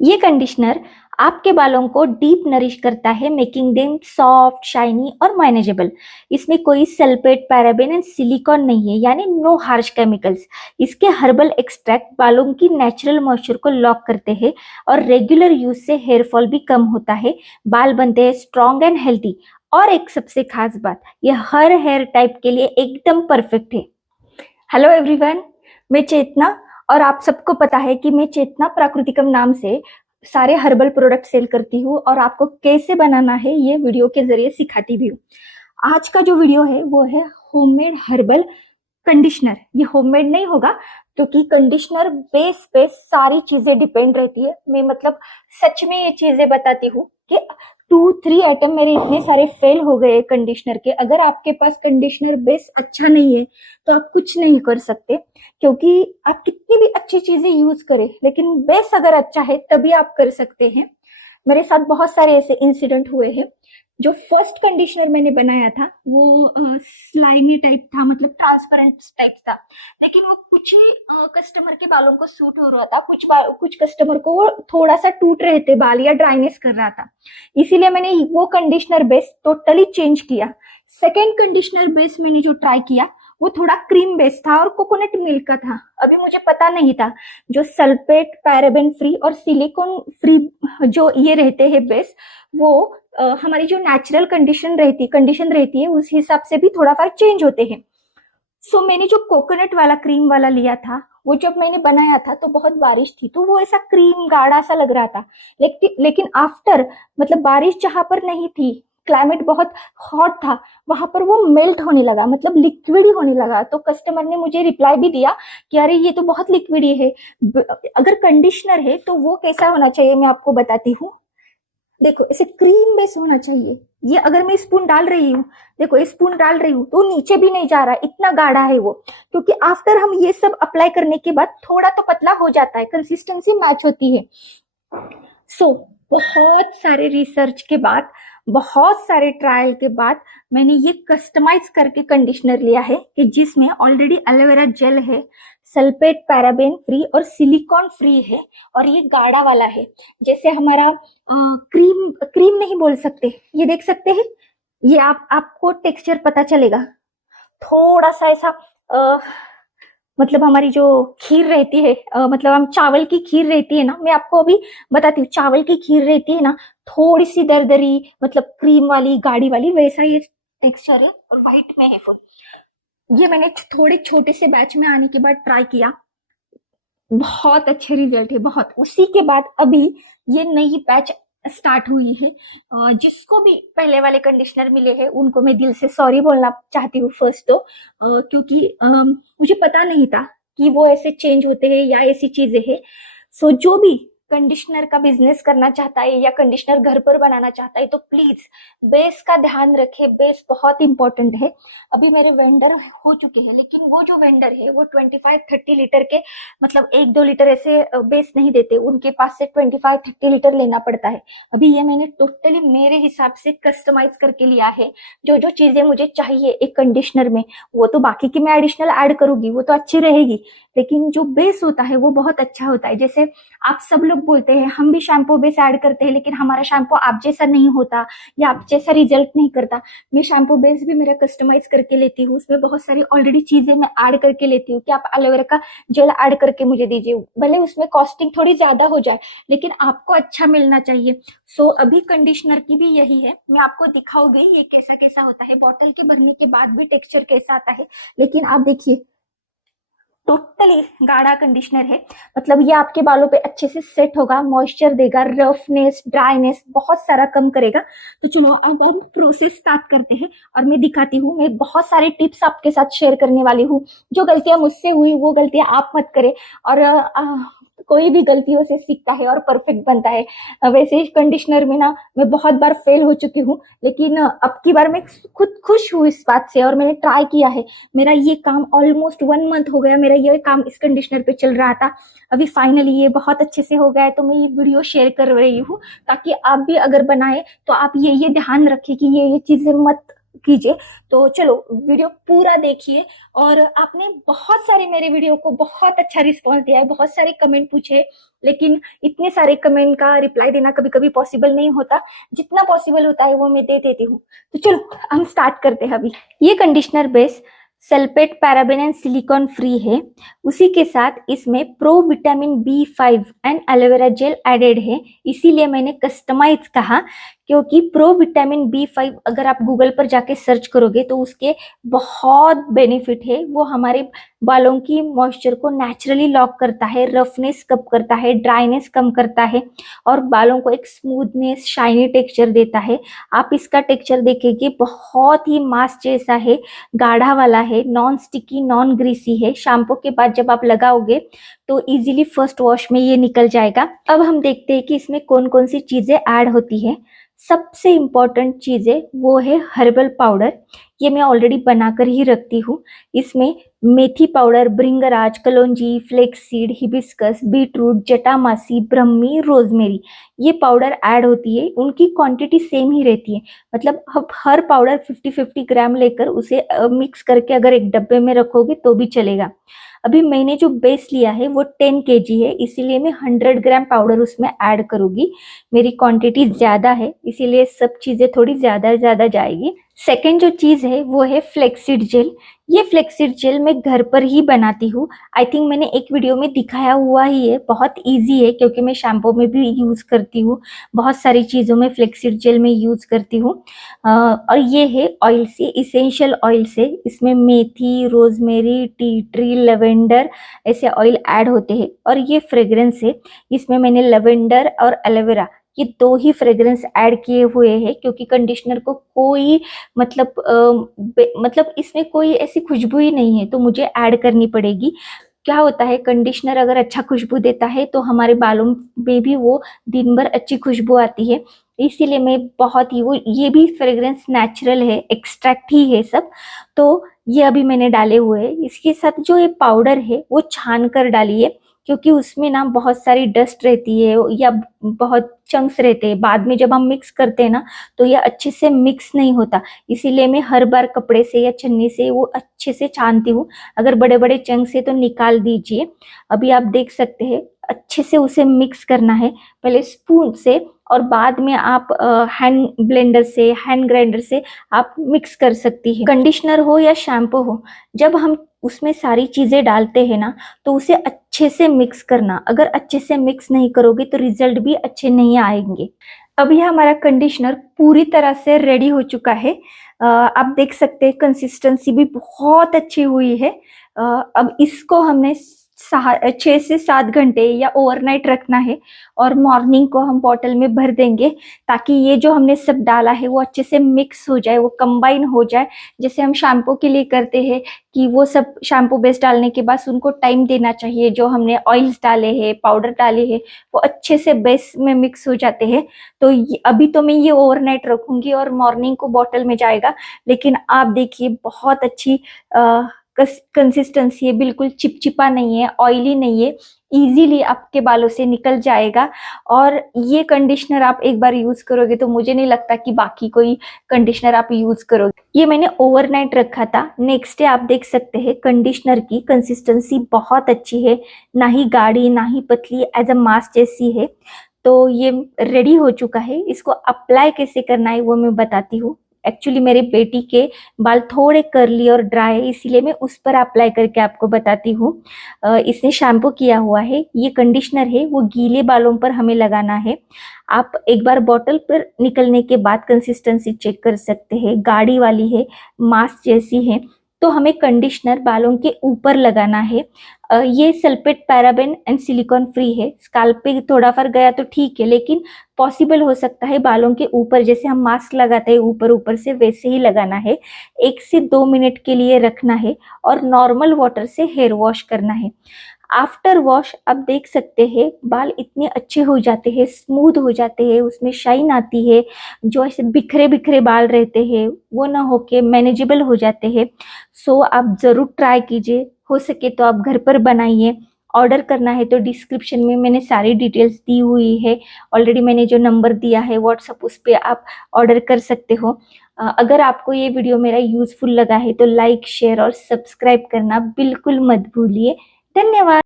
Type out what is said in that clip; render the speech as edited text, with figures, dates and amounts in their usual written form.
ये कंडीशनर आपके बालों को डीप नरिश करता है, मेकिंग देम सॉफ्ट, शाइनी और मैनेजेबल। इसमें कोई सल्फेट, पैराबेन एंड सिलिकॉन नहीं है, यानी नो हार्श केमिकल्स। इसके हर्बल एक्सट्रैक्ट बालों की नेचुरल मॉइस्चर को लॉक करते हैं और रेगुलर यूज से हेयर फॉल भी कम होता है, बाल बनते हैं स्ट्रॉन्ग एंड हेल्थी। और एक सबसे खास बात, ये हर हेयर टाइप के लिए एकदम परफेक्ट है। हेलो एवरीवन, मैं चेतना। और आप सबको पता है कि मैं चेतना प्राकृतिकम नाम से सारे हर्बल प्रोडक्ट सेल करती हूँ और आपको कैसे बनाना है ये वीडियो के जरिए सिखाती भी हूँ। आज का जो वीडियो है वो है होममेड हर्बल कंडीशनर। ये होममेड नहीं होगा क्योंकि कंडीशनर बेस पे सारी चीजें डिपेंड रहती है। मैं मतलब सच में ये चीजें बताती हूँ कि 2-3 आइटम मेरे इतने सारे फेल हो गए कंडीशनर के। अगर आपके पास कंडीशनर बेस अच्छा नहीं है तो आप कुछ नहीं कर सकते, क्योंकि आप कितनी भी अच्छी चीजें यूज करें लेकिन बेस अगर अच्छा है तभी आप कर सकते हैं। मेरे साथ बहुत सारे ऐसे इंसिडेंट हुए हैं। जो फर्स्ट कंडीशनर मैंने बनाया था वो स्लाइमी टाइप था, मतलब ट्रांसपेरेंट टाइप था, लेकिन वो कुछ ही कस्टमर के बालों को सूट हो रहा था, कुछ कस्टमर को वो थोड़ा सा टूट रहे थे बाल या ड्राइनेस कर रहा था। इसीलिए मैंने वो कंडीशनर बेस टोटली चेंज किया। सेकेंड कंडीशनर बेस मैंने जो ट्राई किया वो थोड़ा क्रीम बेस था और कोकोनट मिल्क का था। अभी मुझे पता नहीं था जो सल्फेट, पैराबेन फ्री और सिलिकॉन फ्री जो ये रहते हैं बेस, वो हमारी जो नेचुरल कंडीशन रहती है उस हिसाब से भी थोड़ा फर्क चेंज होते हैं। सो मैंने जो कोकोनट वाला क्रीम वाला लिया था, वो जब मैंने बनाया था तो बहुत बारिश थी तो वो ऐसा क्रीम गाढ़ा सा लग रहा था। लेकिन आफ्टर, मतलब बारिश जहां पर नहीं थी, क्लाइमेट बहुत हॉट था, वहां पर वो मेल्ट होने लगा, मतलब लिक्विड ही होने लगा। तो कस्टमर ने मुझे रिप्लाई भी दिया कि अरे ये तो बहुत लिक्विड है। अगर कंडीशनर है तो वो कैसा होना चाहिए मैं आपको बताती हूँ। देखो ऐसे क्रीम बेस होना चाहिए। ये अगर मैं स्पून डाल रही हूँ, देखो स्पून डाल रही हूँ तो नीचे भी नहीं जा रहा, इतना गाढ़ा है वो। क्योंकि आफ्टर हम ये सब अप्लाई करने के बाद थोड़ा तो पतला हो जाता है, कंसिस्टेंसी मैच होती है। सो बहुत सारे रिसर्च के बाद, बहुत सारे ट्रायल के बाद मैंने ये कस्टमाइज करके कंडीशनर लिया है कि जिसमें ऑलरेडी एलोवेरा जेल है, सल्फेट, पैराबेन फ्री और सिलिकॉन फ्री है, और ये गाढ़ा वाला है। जैसे हमारा क्रीम क्रीम नहीं बोल सकते, ये देख सकते हैं, ये आपको टेक्सचर पता चलेगा। थोड़ा सा ऐसा मतलब हमारी जो खीर रहती है, मतलब हम चावल की खीर रहती है ना, मैं आपको अभी बताती हूँ, चावल की खीर रहती है ना, थोड़ी सी दरदरी, मतलब क्रीम वाली गाढ़ी वाली, वैसा ये टेक्सचर है और व्हाइट में है फुल। ये मैंने थोड़े छोटे से बैच में आने के बाद ट्राई किया, बहुत अच्छे रिजल्ट है बहुत। उसी के बाद अभी ये नई बैच स्टार्ट हुई है। जिसको भी पहले वाले कंडीशनर मिले हैं उनको मैं दिल से सॉरी बोलना चाहती हूँ फर्स्ट तो, क्योंकि मुझे पता नहीं था कि वो ऐसे चेंज होते हैं या ऐसी चीजें हैं। सो जो भी कंडीशनर का बिजनेस करना चाहता है या कंडीशनर घर पर बनाना चाहता है तो प्लीज बेस का ध्यान रखे, बेस बहुत इंपॉर्टेंट है। अभी मेरे वेंडर हो चुके हैं, लेकिन वो जो वेंडर है वो 25-30 लीटर के, मतलब 1-2 लीटर ऐसे बेस नहीं देते, उनके पास से 25-30 लीटर लेना पड़ता है। अभी ये मैंने टोटली मेरे हिसाब से कस्टमाइज करके लिया है। जो जो चीजें मुझे चाहिए एक कंडीशनर में, वो तो बाकी की मैं एडिशनल ऐड करूंगी, वो तो अच्छी रहेगी, लेकिन जो बेस होता है वो बहुत अच्छा होता है। जैसे आप सब लोग बोलते हैं हम भी शैम्पू बेस ऐड करते हैं लेकिन हमारा शैम्पू आप जैसा नहीं होता या आप जैसा रिजल्ट नहीं करता। मैं शैम्पू बेस भी मेरा कस्टमाइज करके लेती हूँ, उसमें बहुत सारी ऑलरेडी चीजें मैं ऐड करके लेती हूँ कि आप एलोवेरा का जेल ऐड करके मुझे दीजिए, भले उसमें कॉस्टिंग थोड़ी ज्यादा हो जाए लेकिन आपको अच्छा मिलना चाहिए। सो अभी कंडीशनर की भी यही है, मैं आपको दिखाऊंगी ये कैसा कैसा होता है, बॉटल के भरने के बाद भी टेक्सचर कैसा आता है। लेकिन आप देखिए टोटली गाढ़ा कंडीशनर है, मतलब ये आपके बालों पे अच्छे से सेट होगा, मॉइस्चर देगा, रफनेस, ड्राइनेस बहुत सारा कम करेगा। तो चलो अब हम प्रोसेस स्टार्ट करते हैं और मैं दिखाती हूँ। मैं बहुत सारे टिप्स आपके साथ शेयर करने वाली हूँ। जो गलतियां मुझसे हुई वो गलतियां आप मत करें, और कोई भी गलतियों से सीखता है और परफेक्ट बनता है। वैसे इस कंडीशनर में ना मैं बहुत बार फेल हो चुकी हूँ, लेकिन अब की बार मैं खुद खुश हूँ इस बात से और मैंने ट्राई किया है। मेरा ये काम ऑलमोस्ट 1 मंथ हो गया, मेरा ये काम इस कंडीशनर पे चल रहा था, अभी फाइनली ये बहुत अच्छे से हो गया है। तो मैं ये वीडियो शेयर कर रही हूँ ताकि आप भी अगर बनाए तो आप ये ध्यान रखें कि ये चीजें मत कीजिए। तो चलो वीडियो पूरा देखिए। और आपने बहुत सारे मेरे वीडियो को बहुत अच्छा रिस्पॉन्स दिया है, बहुत सारे कमेंट पूछे, लेकिन इतने सारे कमेंट का रिप्लाई देना कभी कभी पॉसिबल नहीं होता। जितना पॉसिबल होता है वो मैं दे देती हूँ। तो चलो हम स्टार्ट करते हैं अभी। ये conditioner base sulphate, paraben and silicone free है। उसी के साथ इसमें pro vitamin B5 and aloe vera gel added है, इसीलिए मैंने कस्टमाइज कहा, क्योंकि प्रो विटामिन B5 अगर आप गूगल पर जाके सर्च करोगे तो उसके बहुत बेनिफिट है। वो हमारे बालों की मॉइस्चर को नेचुरली लॉक करता है, रफनेस कम करता है, ड्राइनेस कम करता है और बालों को एक स्मूथनेस, शाइनी टेक्सचर देता है। आप इसका टेक्सचर देखेंगे, बहुत ही मास्क जैसा है, गाढ़ा वाला है, नॉन स्टिकी, नॉन ग्रीसी है। शैम्पू के बाद जब आप लगाओगे तो इजीली फर्स्ट वॉश में ये निकल जाएगा। अब हम देखते हैं कि इसमें कौन कौन सी चीजें ऐड होती है। सबसे इम्पोर्टेंट चीज है वो है हर्बल पाउडर। ये मैं ऑलरेडी बनाकर ही रखती हूँ। इसमें मेथी पाउडर, भृंगराज, कलौंजी, फ्लेक्स सीड, हिबिस्कस, बीटरूट, जटामासी, ब्रह्मी, रोजमेरी, ये पाउडर ऐड होती है। उनकी क्वांटिटी सेम ही रहती है, मतलब आप हर पाउडर 50-50 ग्राम लेकर उसे मिक्स करके अगर एक डब्बे में रखोगे तो भी चलेगा। अभी मैंने जो बेस लिया है वो 10 kg है, इसीलिए मैं 100 ग्राम पाउडर उसमें ऐड करूंगी। मेरी क्वांटिटी ज्यादा है, इसीलिए सब चीजें थोड़ी ज्यादा ज्यादा जाएगी। सेकेंड जो चीज है वो है फ्लेक्सीड जेल। ये फ्लेक्सीड जेल मैं घर पर ही बनाती हूँ। आई थिंक मैंने एक वीडियो में दिखाया हुआ ही है। बहुत इजी है क्योंकि मैं शैम्पू में भी यूज करती हूँ, बहुत सारी चीजों में फ्लेक्सीड जेल में यूज करती हूँ। और ये है ऑयल से, इसेंशियल ऑयल से। इसमें मेथी, रोजमेरी, टी ट्री, लेवेंडर ऐसे ऑयल ऐड होते हैं। और ये फ्रेग्रेंस है, इसमें मैंने लेवेंडर और एलोवेरा ये दो ही फ्रेग्रेंस ऐड किए हुए हैं, क्योंकि कंडीशनर को कोई मतलब इसमें कोई ऐसी खुशबू ही नहीं है, तो मुझे ऐड करनी पड़ेगी। क्या होता है, कंडीशनर अगर अच्छा खुशबू देता है तो हमारे बालों में भी वो दिन भर अच्छी खुशबू आती है। इसीलिए मैं बहुत ही, वो ये भी फ्रेग्रेंस नेचुरल है, एक्सट्रैक्ट ही है सब। तो ये अभी मैंने डाले हुए हैं। इसके साथ जो ये पाउडर है वो छान कर डालिए, क्योंकि उसमें ना बहुत सारी डस्ट रहती है या बहुत चंक्स रहते हैं। बाद में जब हम मिक्स करते हैं ना तो ये अच्छे से मिक्स नहीं होता, इसीलिए मैं हर बार कपड़े से या छन्नी से वो अच्छे से छानती हूँ। अगर बड़े बड़े चंक्स है तो निकाल दीजिए। अभी आप देख सकते हैं, अच्छे से उसे मिक्स करना है, पहले स्पून से और बाद में आप हैंड ब्लेंडर से, हैंड ग्राइंडर से आप मिक्स कर सकती है। कंडीशनर हो या शैम्पू हो, जब हम उसमें सारी चीजें डालते हैं ना तो उसे अच्छे से मिक्स करना। अगर अच्छे से मिक्स नहीं करोगे तो रिजल्ट भी अच्छे नहीं आएंगे। अभी हमारा कंडीशनर पूरी तरह से रेडी हो चुका है। आप देख सकते हैं कंसिस्टेंसी भी बहुत अच्छी हुई है। अब इसको हमने 6 से 7 घंटे या ओवरनाइट रखना है और मॉर्निंग को हम बॉटल में भर देंगे, ताकि ये जो हमने सब डाला है वो अच्छे से मिक्स हो जाए, वो कंबाइन हो जाए। जैसे हम शैम्पू के लिए करते हैं कि वो सब शैम्पू बेस डालने के बाद उनको टाइम देना चाहिए, जो हमने ऑयल्स डाले हैं, पाउडर डाले हैं, वो अच्छे से बेस में मिक्स हो जाते हैं। तो अभी तो मैं ये ओवरनाइट रखूंगी और मॉर्निंग को बॉटल में जाएगा। लेकिन आप देखिए, बहुत अच्छी कंसिस्टेंसी है, बिल्कुल चिपचिपा नहीं है, ऑयली नहीं है, इजीली आपके बालों से निकल जाएगा। और ये कंडीशनर आप एक बार यूज करोगे तो मुझे नहीं लगता कि बाकी कोई कंडीशनर आप यूज करोगे। ये मैंने ओवरनाइट रखा था। नेक्स्ट डे आप देख सकते हैं कंडीशनर की कंसिस्टेंसी बहुत अच्छी है, ना ही गाढ़ी ना ही पतली, एज अ मास्क जैसी है। तो ये रेडी हो चुका है। इसको अप्लाई कैसे करना है वो मैं बताती हूँ। एक्चुअली मेरे बेटी के बाल थोड़े कर्ली और ड्राई है, इसीलिए मैं उस पर अप्लाई करके आपको बताती हूँ। इसने शैम्पू किया हुआ है, ये कंडीशनर है वो गीले बालों पर हमें लगाना है। आप एक बार बॉटल पर निकलने के बाद कंसिस्टेंसी चेक कर सकते हैं, गाढ़ी वाली है, मास्क जैसी है। तो हमें कंडीशनर बालों के ऊपर लगाना है। ये sulphate, paraben and silicone free है। स्काल्प पे थोड़ा फर गया तो ठीक है, लेकिन पॉसिबल हो सकता है बालों के ऊपर, जैसे हम मास्क लगाते हैं ऊपर ऊपर से, वैसे ही लगाना है। 1 से 2 मिनट के लिए रखना है और नॉर्मल वाटर से हेयर वॉश करना है। आफ्टर वॉश आप देख सकते हैं बाल इतने अच्छे हो जाते हैं, स्मूथ हो जाते हैं, उसमें शाइन आती है। जो ऐसे बिखरे बिखरे बाल रहते हैं वो ना होके मैनेजेबल हो जाते हैं। सो आप जरूर ट्राई कीजिए, हो सके तो आप घर पर बनाइए। ऑर्डर करना है तो डिस्क्रिप्शन में मैंने सारी डिटेल्स दी हुई है। ऑलरेडी मैंने जो नंबर दिया है व्हाट्सअप, उस पे आप ऑर्डर कर सकते हो। अगर आपको ये वीडियो मेरा यूजफुल लगा है तो लाइक, शेयर और सब्सक्राइब करना बिल्कुल मत भूलिए। धन्यवाद।